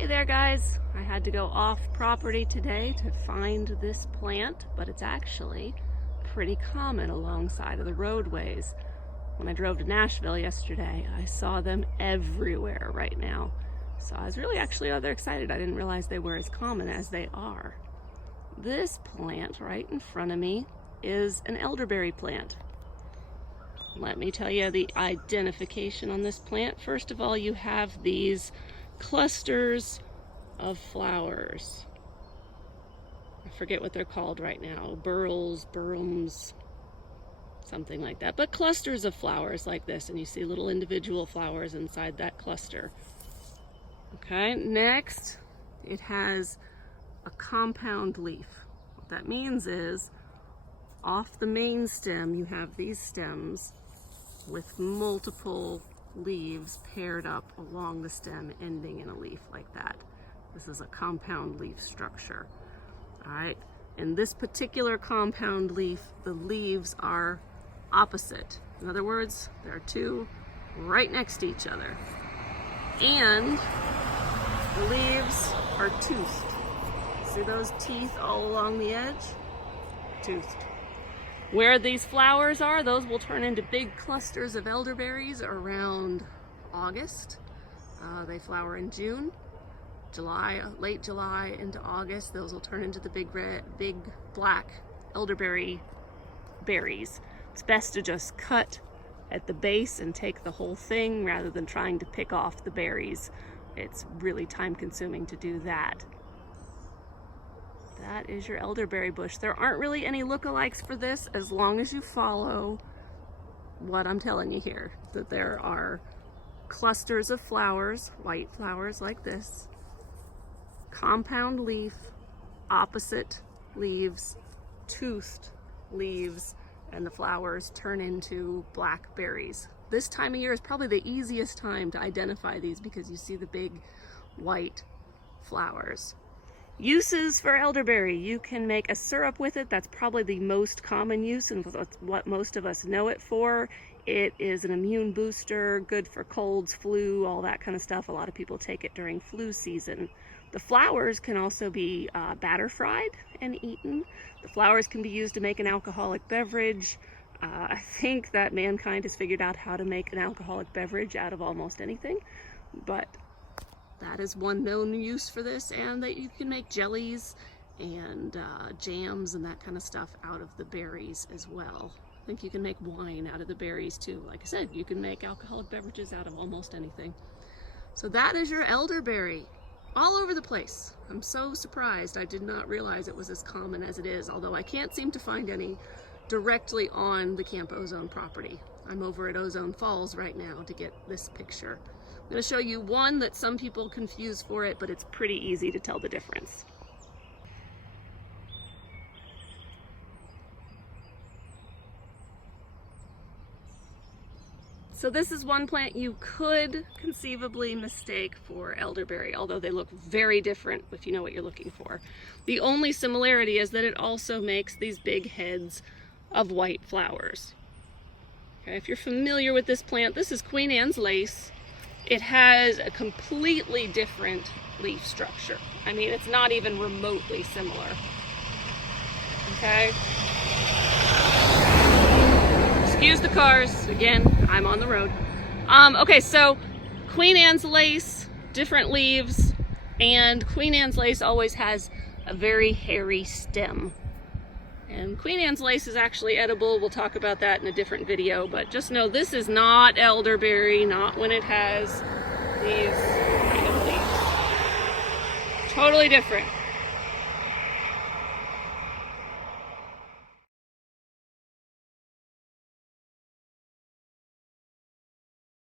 Hey there guys, I had to go off property today to find this plant, but it's actually pretty common alongside of the roadways. When I drove to Nashville yesterday, I saw them everywhere right now. So I was really actually rather excited. I didn't realize they were as common as they are. This plant right in front of me is an elderberry plant. Let me tell you the identification on this plant. First of all, you have these clusters of flowers. I forget what they're called right now. Burls, burums, something like that. But clusters of flowers like this, and you see little individual flowers inside that cluster. Okay, next it has a compound leaf. What that means is off the main stem you have these stems with multiple leaves paired up along the stem ending in a leaf like that. This is a compound leaf structure. All right, in this particular compound leaf, the leaves are opposite. In other words, there are two right next to each other. And the leaves are toothed. See those teeth all along the edge? Toothed. Where these flowers are, those will turn into big clusters of elderberries around August. They flower in June, July, late July into August. Those will turn into the big black elderberry berries. It's best to just cut at the base and take the whole thing rather than trying to pick off the berries. It's really time consuming to do that. That is your elderberry bush. There aren't really any lookalikes for this as long as you follow what I'm telling you here. That there are clusters of flowers, white flowers like this, compound leaf, opposite leaves, toothed leaves, and the flowers turn into black berries. This time of year is probably the easiest time to identify these because you see the big white flowers. Uses for elderberry: you can make a syrup with it. That's probably the most common use and what most of us know it for. It is an immune booster, good for colds, flu, all that kind of stuff. A lot of people take it during flu season. The flowers can also be batter fried and eaten. The flowers can be used to make an alcoholic beverage. I think that mankind has figured out how to make an alcoholic beverage out of almost anything, but that is one known use for this, and that you can make jellies and jams and that kind of stuff out of the berries as well. I think you can make wine out of the berries too. Like I said, you can make alcoholic beverages out of almost anything. So that is your elderberry, all over the place. I'm so surprised. I did not realize it was as common as it is, although I can't seem to find any directly on the Camp Ozone property. I'm over at Ozone Falls right now to get this picture. I'm going to show you one that some people confuse for it, but it's pretty easy to tell the difference. So this is one plant you could conceivably mistake for elderberry, although they look very different if you know what you're looking for. The only similarity is that it also makes these big heads of white flowers. Okay, if you're familiar with this plant, this is Queen Anne's lace. It has a completely different leaf structure. I mean, it's not even remotely similar. Okay? Excuse the cars. Again, I'm on the road. Okay, so Queen Anne's lace, different leaves, and Queen Anne's lace always has a very hairy stem. And Queen Anne's lace is actually edible. We'll talk about that in a different video, but just know this is not elderberry, not when it has these kind of leaves. Totally different.